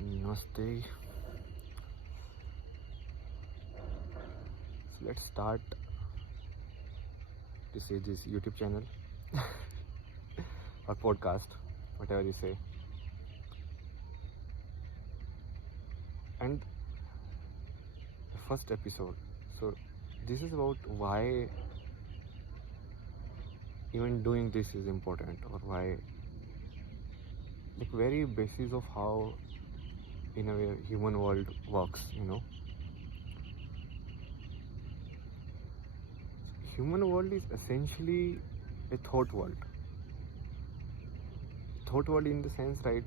Namaste. So let's start to say this YouTube channel or podcast, whatever you say. And the first episode. So this is about why even doing this is important, or why, like, very basis of how in a way human world works. Human world is essentially a thought world. Thought world in the sense, right?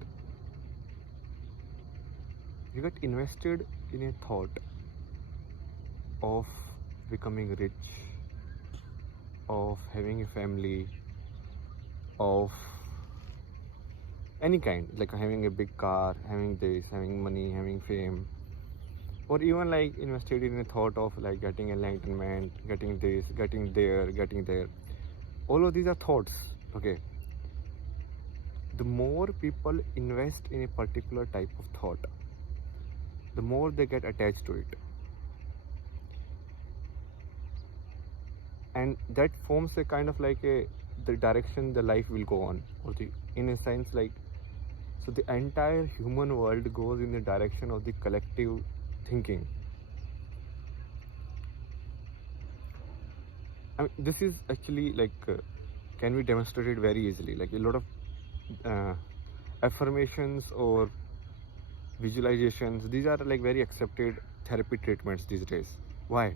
You get invested in a thought of becoming rich, of having a family, of any kind, like having a big car, having this, having money, having fame, or even like invested in a thought of like getting enlightenment, getting this, getting there. All of these are thoughts, okay? The more people invest in a particular type of thought, the more they get attached to it. And that forms a kind of like the direction the life will go on, or in a sense, like, so the entire human world goes in the direction of the collective thinking. I mean, this is actually like can be demonstrated very easily. Like a lot of affirmations or visualizations, these are like very accepted therapy treatments these days. Why?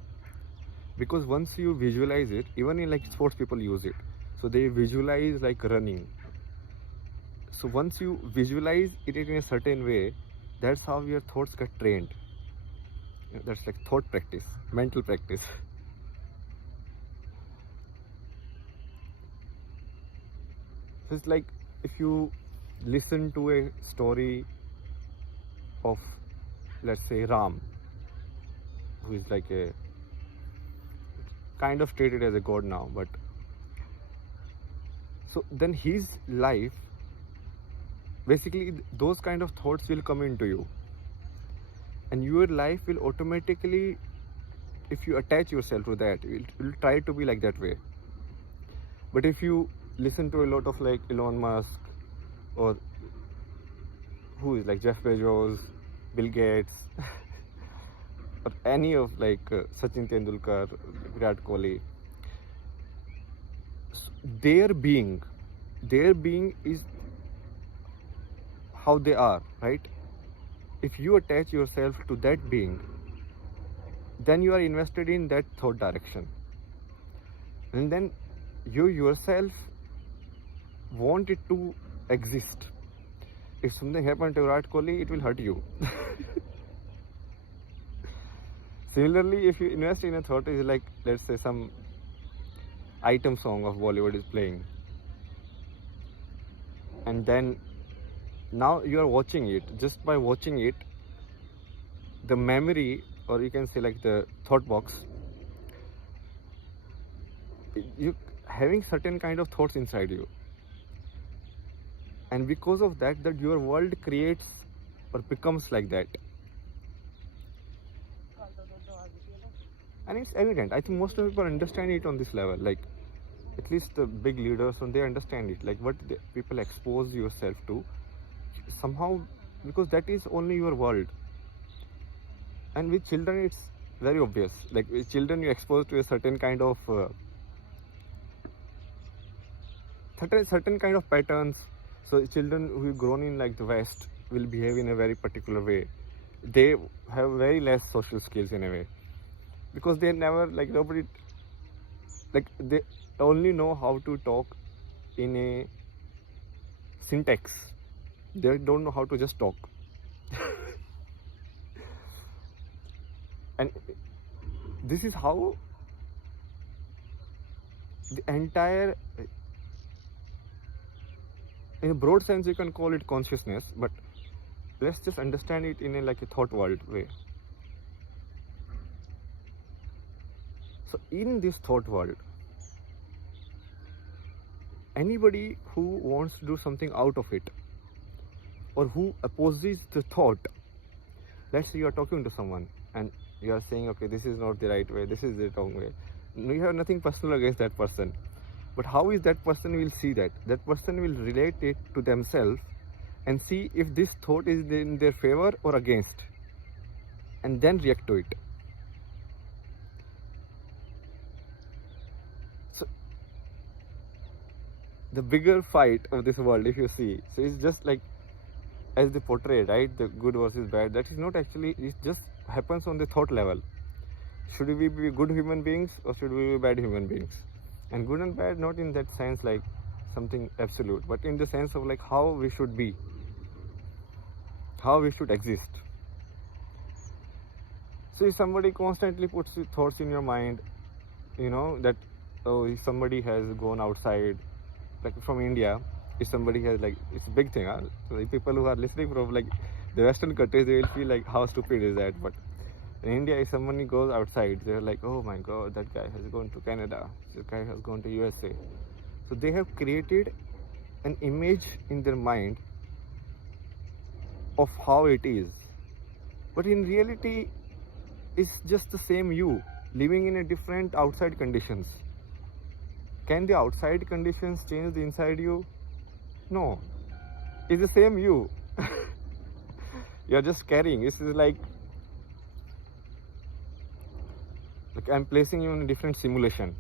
Because once you visualize it, even in like sports people use it. So they visualize like running. So once you visualize it in a certain way, that's how your thoughts get trained. That's like thought practice, mental practice. So it's like if you listen to a story of, let's say, Ram, who is like a kind of treated as a god now, but so then his life, basically those kind of thoughts will come into you, and your life will automatically, if you attach yourself to that, it will try to be like that way. But if you listen to a lot of like Elon Musk, or who is like Jeff Bezos, Bill Gates, or any of like Sachin Tendulkar, Virat Kohli, their being is how they are, right? If you attach yourself to that being, then you are invested in that thought direction, and then you yourself want it to exist. If something happened to Virat Kohli, it will hurt you. Similarly, if you invest in a thought, is like, let's say, some item song of Bollywood is playing, and then now you are watching it. Just by watching it, the memory, or you can say like the thought box, you having certain kind of thoughts inside you, and because of that your world creates or becomes like that. And it's evident. I think most of people understand it on this level, like at least the big leaders, and they understand it, like what people expose yourself to somehow, because that is only your world. And with children it's very obvious. Like with children, you expose to a certain kind of certain kind of patterns. So children who have grown in like the West will behave in a very particular way. They have very less social skills in a way, because they never, like, nobody, like, they only know how to talk in a syntax. They don't know how to just talk. And this is how the entire, in a broad sense you can call it consciousness, but let's just understand it in a like a thought world way. So in this thought world, anybody who wants to do something out of it or who opposes the thought. Let's say you are talking to someone and you are saying, okay, this is not the right way, this is the wrong way. You have nothing personal against that person. But how is that person will see that? That person will relate it to themselves and see if this thought is in their favor or against, and then react to it. So the bigger fight of this world, if you see, so it's just like as they portray, right, the good versus bad, that is not actually, it just happens on the thought level. Should we be good human beings or should we be bad human beings? And good and bad not in that sense like something absolute, but in the sense of like how we should be, how we should exist. So if somebody constantly puts thoughts in your mind, that, oh, if somebody has gone outside, like from India, if somebody has, like, it's a big thing, huh? So the people who are listening from like the Western countries, they will feel like how stupid is that, but in India, if somebody goes outside, they're like, oh my god, that guy has gone to Canada, this guy has gone to USA. So they have created an image in their mind of how it is. But in reality, it's just the same you, living in a different outside conditions. Can the outside conditions change the inside you? No. It's the same you. You're just carrying. This is like I'm placing you in a different simulation.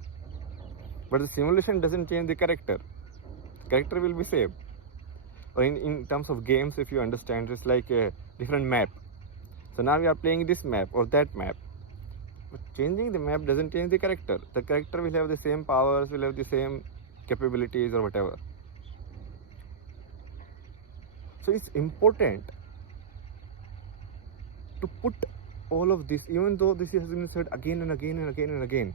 But the simulation doesn't change the character. The character will be same. Or in terms of games, if you understand, it's like a different map. So now we are playing this map or that map. But changing the map doesn't change the character. The character will have the same powers, will have the same capabilities or whatever. So it's important to put all of this, even though this has been said again and again and again and again,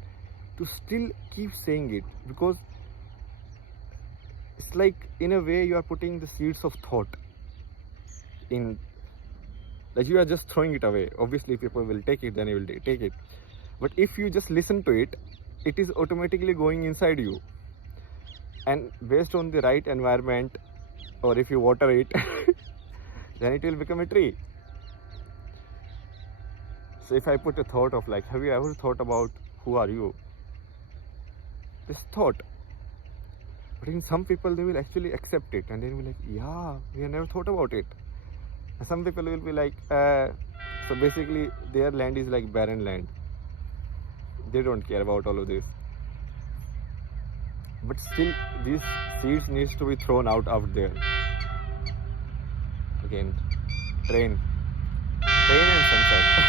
to still keep saying it, because it's like in a way you are putting the seeds of thought in, like you are just throwing it away. Obviously if people will take it, then you will take it, but if you just listen to it, it is automatically going inside you, and based on the right environment, or if you water it then it will become a tree. So if I put a thought of like, have you ever thought about who are you? This thought. But in some people, they will actually accept it and they will be like, yeah, we have never thought about it. And some people will be like, so basically their land is like barren land. They don't care about all of this. But still, these seeds needs to be thrown out there. Again, train and sunset.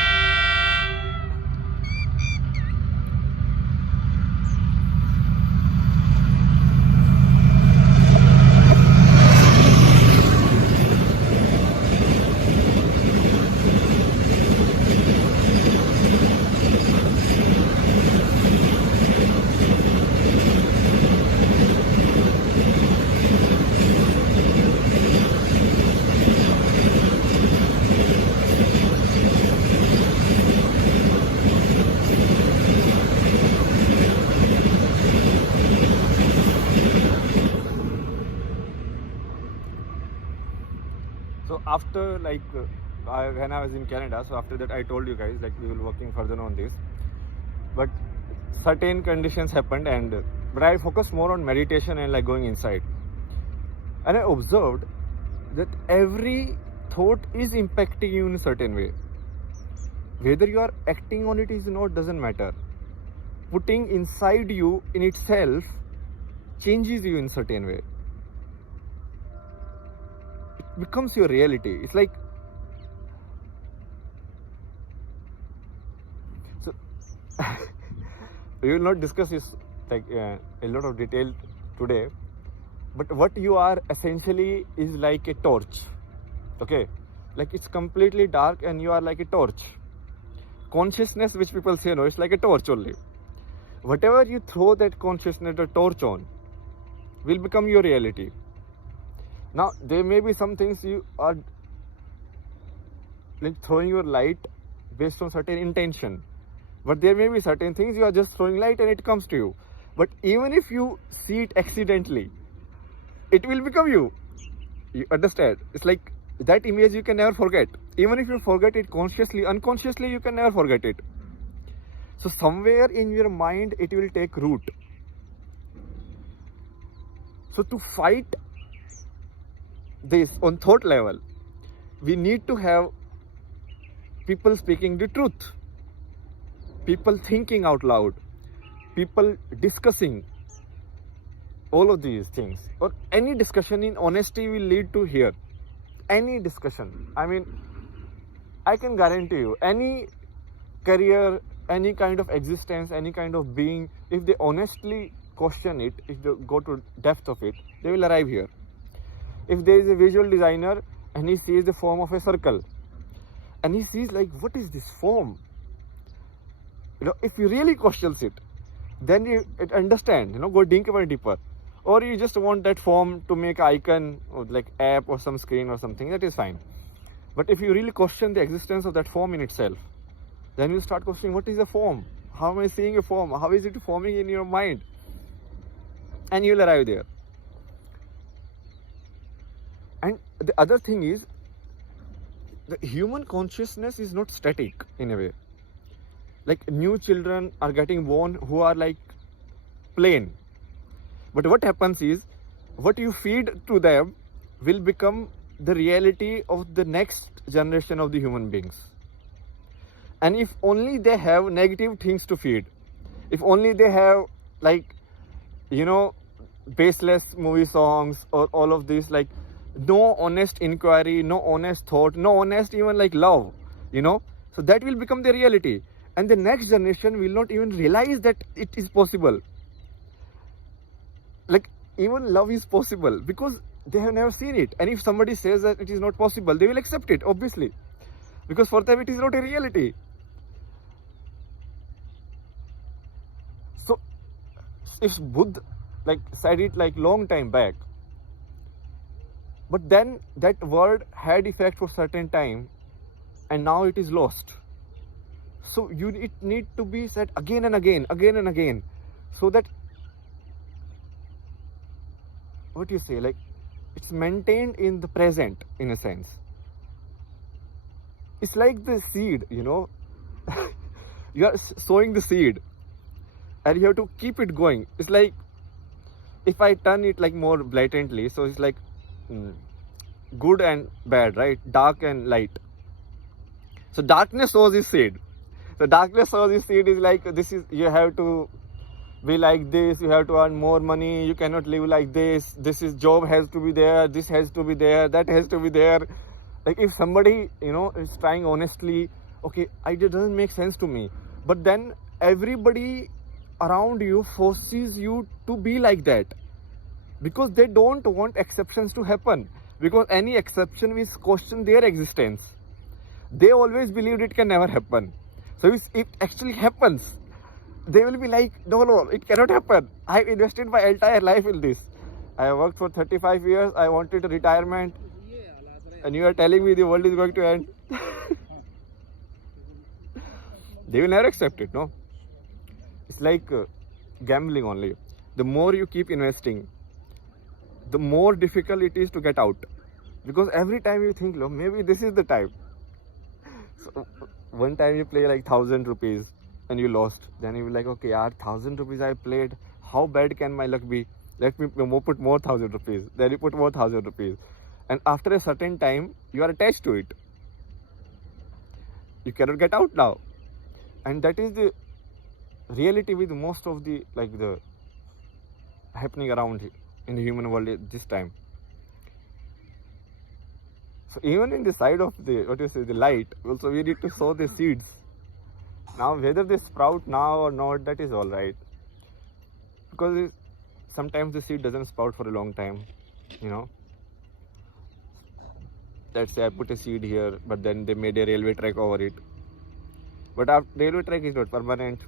So after when I was in Canada, so after that I told you guys like we will working further on this, but certain conditions happened, but I focused more on meditation and like going inside, and I observed that every thought is impacting you in a certain way. Whether you are acting on it is not doesn't matter. Putting inside you in itself changes you in certain way. Becomes your reality. It's like, so we will not discuss this like a lot of detail today, but what you are essentially is like a torch. Okay, like it's completely dark and you are like a torch. Consciousness, which people say no, it's like a torch only. Whatever you throw that consciousness or torch on will become your reality. Now, there may be some things you are like throwing your light based on certain intention, but there may be certain things you are just throwing light and it comes to you. But even if you see it accidentally, it will become you. You understand? It's like that image you can never forget. Even if you forget it consciously, unconsciously you can never forget it. So somewhere in your mind it will take root. So to fight this on thought level, we need to have people speaking the truth, people thinking out loud, people discussing all of these things. Or any discussion in honesty will lead to here. Any discussion. I mean, I can guarantee you, any career, any kind of existence, any kind of being, if they honestly question it, if they go to depth of it, they will arrive here. If there is a visual designer and he sees the form of a circle, and he sees like, what is this form? If you really questions it, then you understand, go deeper. Or you just want that form to make an icon or like app or some screen or something, that is fine. But if you really question the existence of that form in itself, then you start questioning, what is a form? How am I seeing a form? How is it forming in your mind? And you will arrive there. And the other thing is, the human consciousness is not static in a way. Like new children are getting born who are like plain. But what happens is, what you feed to them will become the reality of the next generation of the human beings. And if only they have negative things to feed, if only they have like, baseless movie songs or all of this, like no honest inquiry, no honest thought, no honest even like love, so that will become the reality. And the next generation will not even realize that it is possible. Like even love is possible because they have never seen it. And if somebody says that it is not possible, they will accept it, obviously, because for them it is not a reality. So if Buddha like said it like long time back, but then that word had effect for certain time and now it is lost. So it need to be said again and again, so that, what you say, like it's maintained in the present in a sense. It's like the seed, you are sowing the seed and you have to keep it going. It's like, if I turn it like more blatantly, so it's like good and bad, right? Dark and light. So darkness sows this seed. So darkness sows this seed is like, you have to be like this, you have to earn more money, you cannot live like this, job has to be there, this has to be there, that has to be there. Like if somebody, is trying honestly, okay, it doesn't make sense to me. But then everybody around you forces you to be like that, because they don't want exceptions to happen, because any exception will question their existence. They always believed it can never happen. So if it actually happens, they will be like, no, it cannot happen. I've invested my entire life in this. I have worked for 35 years. I wanted a retirement. And you are telling me the world is going to end. They will never accept it, no? It's like gambling only. The more you keep investing, the more difficult it is to get out. Because every time you think, maybe this is the time. So one time you play like 1,000 rupees. And you lost, then you will like, okay, 1,000 rupees I played, how bad can my luck be? Let me put more 1,000 rupees. Then you put more 1,000 rupees. And after a certain time, you are attached to it. You cannot get out now. And that is the reality with most of the happening around in the human world at this time. So even in the side of the light, also we need to sow the seeds. Now whether they sprout now or not, that is all right. Because sometimes the seed doesn't sprout for a long time, Let's say I put a seed here, but then they made a railway track over it. But railway track is not permanent.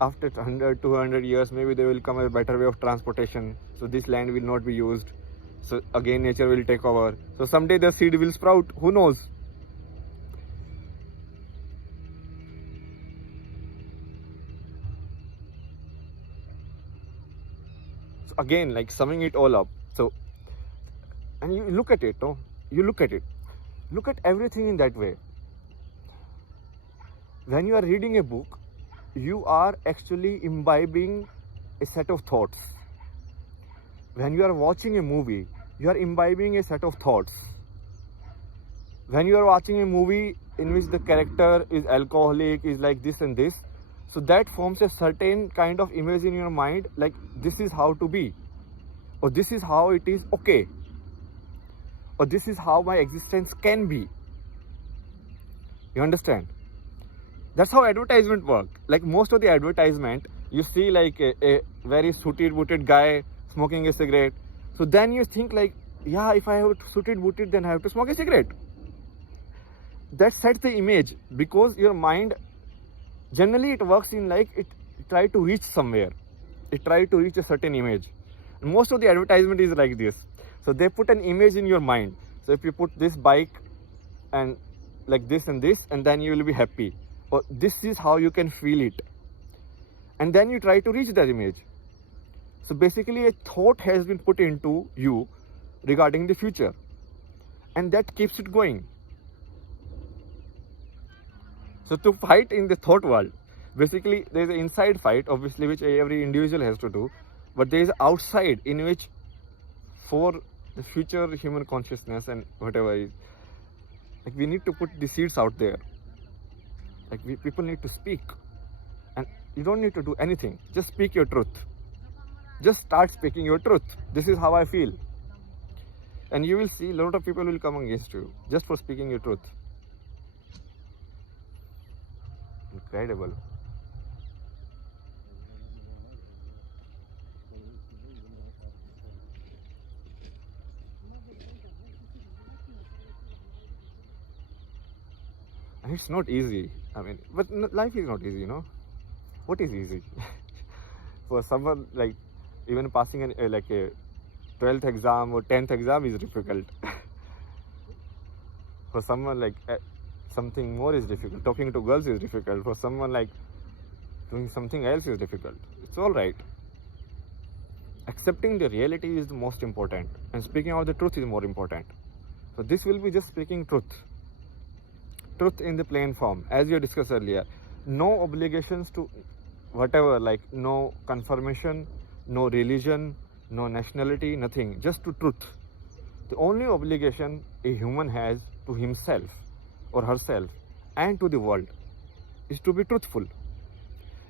After 100, 200 years, maybe there will come a better way of transportation. So this land will not be used. So again nature will take over. So someday the seed will sprout, who knows? So again, like summing it all up. So, and you look at it, you look at it. Look at everything in that way. When you are reading a book, you are actually imbibing a set of thoughts. When you are watching a movie, you are imbibing a set of thoughts. When you are watching a movie in which the character is alcoholic, is like this and this, so that forms a certain kind of image in your mind, like this is how to be, or this is how it is okay, or this is how my existence can be. You understand? That's how advertisement work. Like most of the advertisement, you see like a very suited booted guy smoking a cigarette. So then you think like, yeah, if I have suited booted, then I have to smoke a cigarette. That sets the image, because your mind, generally it works in like it try to reach somewhere. It try to reach a certain image. And most of the advertisement is like this. So they put an image in your mind. So if you put this bike and like this and this, and then you will be happy. Or this is how you can feel it. And then you try to reach that image. So basically a thought has been put into you regarding the future. And that keeps it going. So to fight in the thought world, basically there is an inside fight, obviously, which every individual has to do. But there is outside in which for the future human consciousness and whatever is, like we need to put the seeds out there. Like people need to speak. And you don't need to do anything. Just speak your truth. Just start speaking your truth. This is how I feel. And you will see a lot of people will come against you just for speaking your truth. Incredible. And it's not easy. I mean, but life is not easy, you know. What is easy? For someone like even passing like a 12th exam or 10th exam is difficult. For someone like something more is difficult. Talking to girls is difficult. For someone like doing something else is difficult. It's all right. Accepting the reality is the most important, and speaking out the truth is more important. So this will be just speaking truth. Truth in the plain form, as you discussed earlier. No obligations to whatever, like no confirmation, no religion, no nationality, nothing, just to truth. The only obligation a human has to himself or herself and to the world is to be truthful.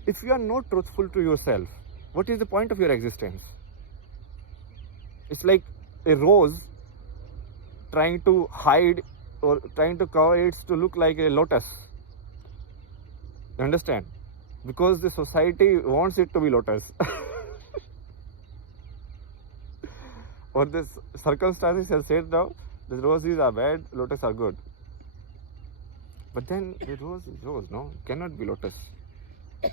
If you are not truthful to yourself, what is the point of your existence? It's like a rose trying to hide or trying to cover it to look like a lotus. You understand? Because the society wants it to be lotus. Or the circumstances have said now, the roses are bad, lotus are good. But then the rose is rose, no? It cannot be lotus. So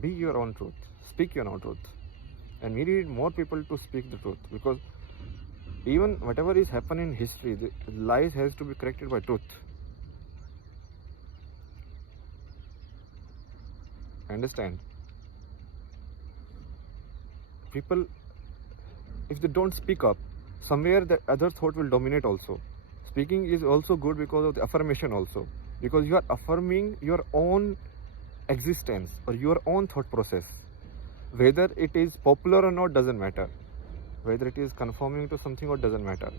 be your own truth. Speak your own truth. And we need more people to speak the truth, because even whatever is happening in history, the lies has to be corrected by truth. Understand? People, if they don't speak up, somewhere the other thought will dominate also. Speaking is also good because of the affirmation also. Because you are affirming your own existence or your own thought process. Whether it is popular or not doesn't matter. Whether it is conforming to something or doesn't matter.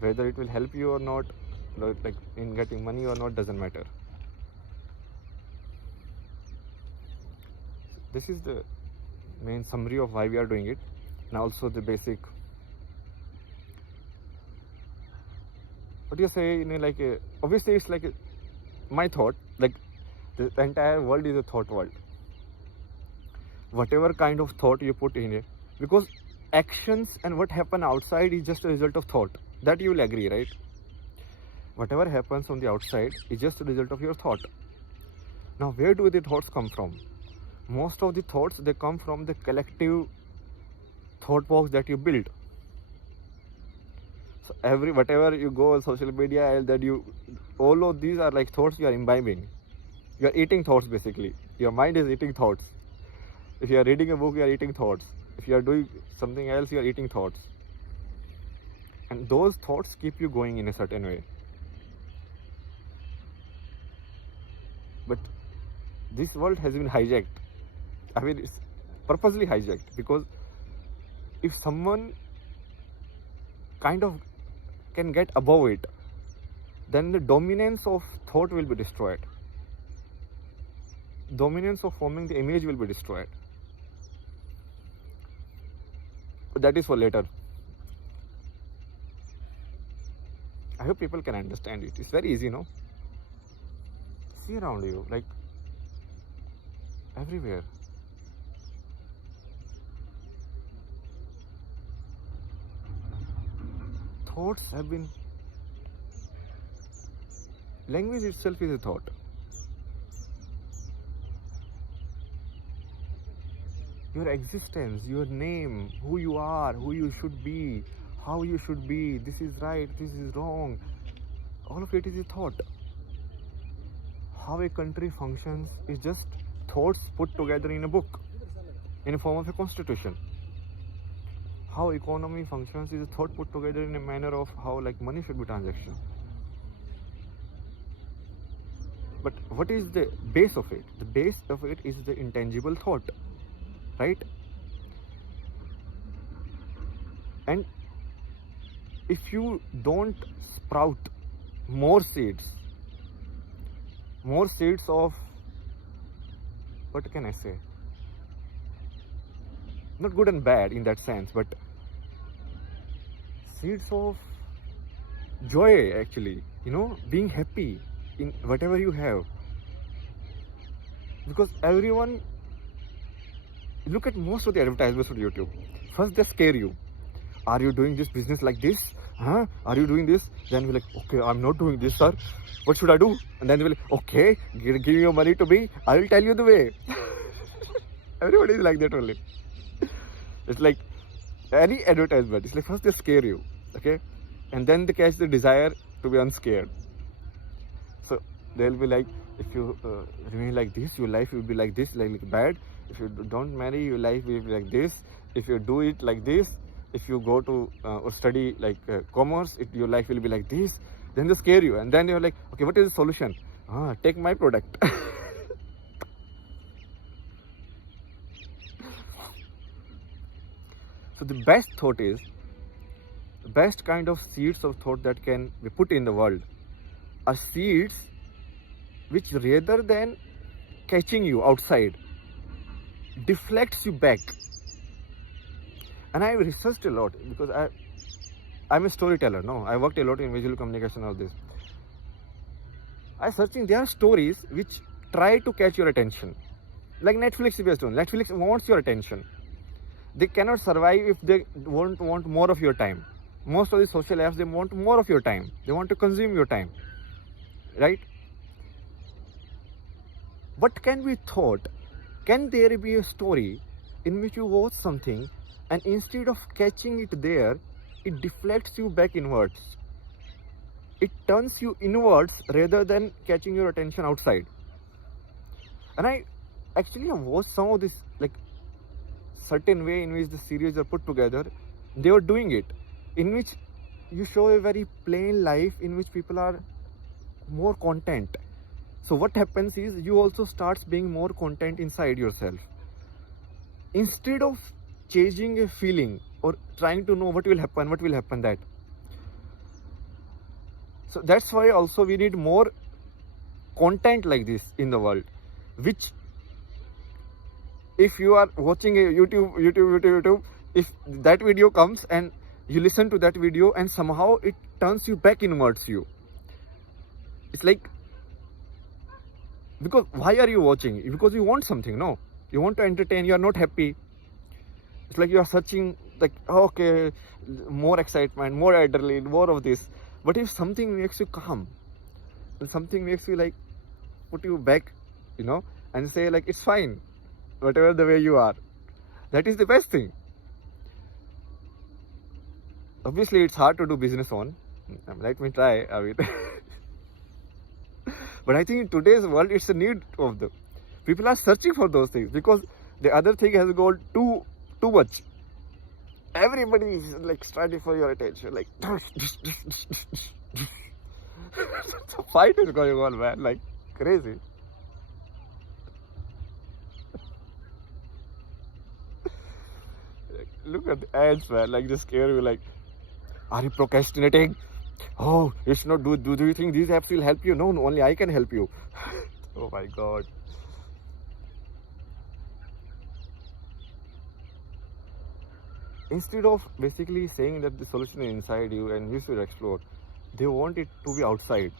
Whether it will help you or not, like in getting money or not, doesn't matter. This is the main summary of why we are doing it, and also the basic. What do you say? Like obviously it's like my thought. Like the entire world is a thought world. Whatever kind of thought you put in it, because actions and what happen outside is just a result of thought. That you will agree, right? Whatever happens on the outside is just a result of your thought. Now, where do the thoughts come from? Most of the thoughts, they come from the collective thought box that you build. So whatever you go on social media, all of these are like thoughts you are imbibing. You are eating thoughts basically. Your mind is eating thoughts. If you are reading a book, you are eating thoughts. If you are doing something else, you are eating thoughts. and those thoughts keep you going in a certain way. But this world has been hijacked. I mean, it's purposely hijacked, because if someone kind of can get above it, then the dominance of thought will be destroyed. Dominance of forming the image will be destroyed. But that is for later. I hope people can understand it. It's very easy, no? See around you, like everywhere. Thoughts have been. Language itself is a thought. Your existence, your name, who you are, who you should be, how you should be, this is right, this is wrong, all of it is a thought. How a country functions is just thoughts put together in a book, in a form of a constitution. How economy functions is a thought put together in a manner of how like money should be transacted. But what is the base of it? The base of it is the intangible thought, right? And if you don't sprout more seeds of, what can I say? Not good and bad in that sense, but seeds of joy, actually, being happy in whatever you have. Because everyone, look at most of the advertisements on YouTube. First they scare you. Are you doing this business like this? Huh? Are you doing this? Then we're like, okay, I'm not doing this, sir. What should I do? And then we're like, okay, give me your money to me. I will tell you the way. Everybody is like that only. It's like any advertisement. It's like first they scare you, okay? And then they catch the desire to be unscared. So they'll be like, if you remain like this, your life will be like this, like bad. If you don't marry, your life will be like this. If you do it like this, if you go to or study like commerce, your life will be like this. Then they scare you, and then you're like, okay, what is the solution? Take my product. So the best thought is, the best kind of seeds of thought that can be put in the world are seeds which, rather than catching you outside, deflects you back. And I researched a lot, because I'm a storyteller, no? I worked a lot in visual communication, all this. I searching, there are stories which try to catch your attention. Like Netflix is based on. Netflix wants your attention. They cannot survive if they won't want more of your time. Most of the social apps, they want more of your time. They want to consume your time, right? What can be thought? Can there be a story in which you watch something, and instead of catching it there, it deflects you back inwards? It turns you inwards rather than catching your attention outside. And I actually have watched some of this, like certain way in which the series are put together. They were doing it, in which you show a very plain life in which people are more content. So what happens is, you also starts being more content inside yourself. Instead of chasing a feeling or trying to know what will happen that. So that's why also we need more content like this in the world, which, if you are watching a YouTube, if that video comes and you listen to that video and somehow it turns you back inwards you. It's like, because why are you watching? Because you want something, no? You want to entertain, you are not happy. It's like you are searching, like, okay, more excitement, more adrenaline, more of this. But if something makes you calm, and something makes you like, put you back, and say like, it's fine, whatever the way you are, that is the best thing. Obviously, it's hard to do business on. Let me try. But I think in today's world, it's a need of the people are searching for those things, because the other thing has gone too much. everybody is like striving for your attention, like the fight is going on, man, like crazy. Like, look at the ads, man, like just scare you, like, are you procrastinating? Oh, you should not do you think these apps will help you? No, only I can help you. Oh my god. Instead of basically saying that the solution is inside you and you should explore, they want it to be outside,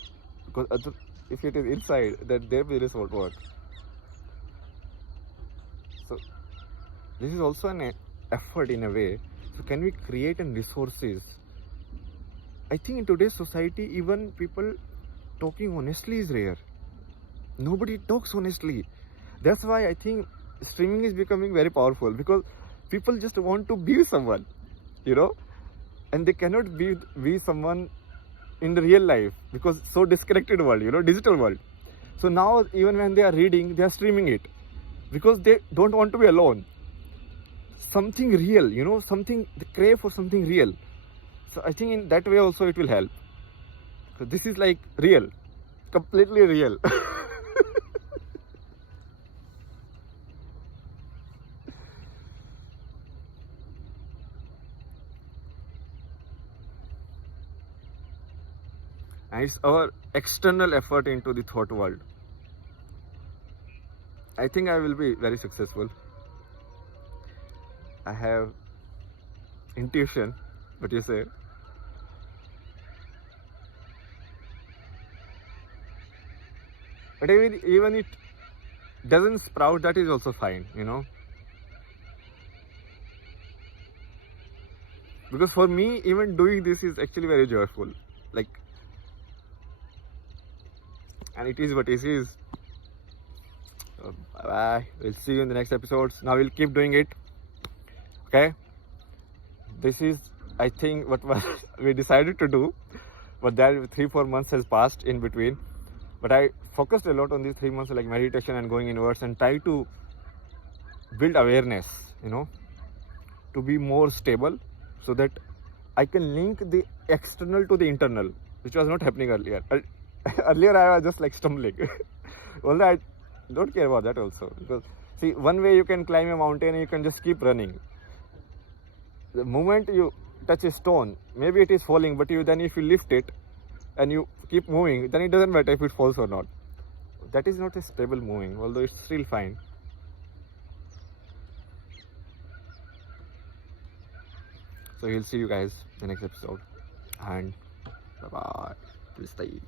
because if it is inside, then their business won't work. So this is also an effort in a way. So can we create an resources? I think in today's society, even people talking honestly is rare. Nobody talks honestly. That's why I think streaming is becoming very powerful, because people just want to be someone, and they cannot be someone in the real life, because so disconnected world, digital world. So now even when they are reading, they are streaming it, because they don't want to be alone. Something real, something, they crave for something real. So I think in that way also it will help. So this is like real, completely real. And it's our external effort into the thought world. I think I will be very successful. I have intuition, what you say. But even it doesn't sprout, that is also fine, Because for me, even doing this is actually very joyful. Like, and it is what it is. So, bye. We'll see you in the next episodes. Now we'll keep doing it. Okay? This is, I think, what we decided to do. But that 3-4 months has passed in between. But I focused a lot on these 3 months, like meditation and going inwards, and try to build awareness, to be more stable, so that I can link the external to the internal, which was not happening earlier. Earlier I was just like stumbling. Although I don't care about that also, because see, one way you can climb a mountain and you can just keep running. The moment you touch a stone, maybe it is falling, but then if you lift it and you keep moving, then it doesn't matter if it falls or not. That is not a stable moving, although it's still fine. So we'll see you guys in the next episode, and bye bye. Please stay.